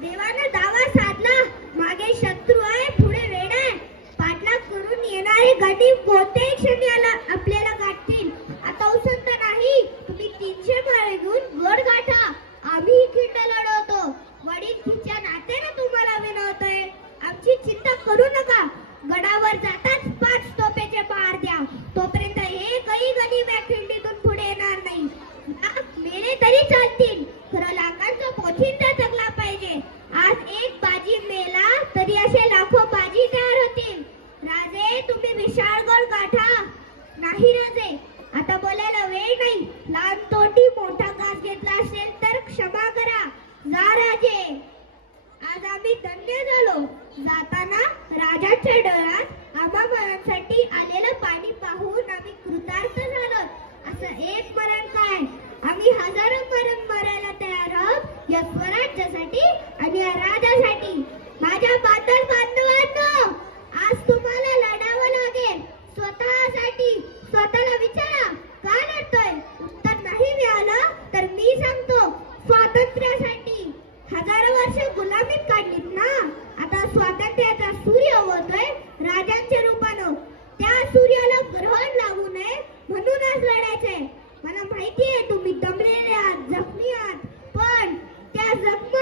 देवानं दावा साधला, मागे शत्रू आहे, पुढे वेड आहे. पाठलाग करून येणारे गडी कोणत्याही क्षणी आपल्याला गाठतील. आता उसंत नाही, तुम्ही 300 माळे घेऊन गड गाठा. आम्ही खिंड लढवतो. वडीलकीच्या नात्याने तुम्हाला विनवतोय, आमची चिंता करू नका. गडावर जाताच 5 तोफेचे पहार द्या. तोपर्यंत एकही गनिम या खिंडीतून पुढे येणार नाही. मेले तरी चालतील, खरं लाखांचा पोथिंदा जगला पाहिजे. आज एक बाजी मेला तरी असे लाखो बाजी तयार होतील. राजे, तुम्ही विशाळगड गाठा. नाही राजे, आता बोलायला वेळ नाही. लहान तोटी मोठा घास घेतला असेल तर क्षमा करा. जा राजे. आज आम्ही धन्य झालो. जाताना राजाच्या डोळ्यात आम्हा मनासाठी आलेलं पाणी पाहून आम्ही कृतार्थ झालो. असं एक मरण काय, आम्ही हजारो मरण मरायला तयार आहोत या स्वराज्यासाठी आणि या राजासाठी. माझ्या बांधव बांधवांनो, आज तुम्हाला लढावं लागेल स्वतःसाठी. स्वतःला विचारा, का लढतोय? उत्तर नाही मिळालं तर मी सांगतो, स्वातंत्र्यासाठी. हजारो वर्ष गुलामीत काढलीत ना, आता स्वातंत्र्याचा सूर्य होतोय राजांच्या रूपानं. त्या सूर्याला ग्रहण लागू नये म्हणूनच लढायचंय. मला माहिती आहे तुम्ही दमलेले आहात, जखमी आहात, पण त्या जखमा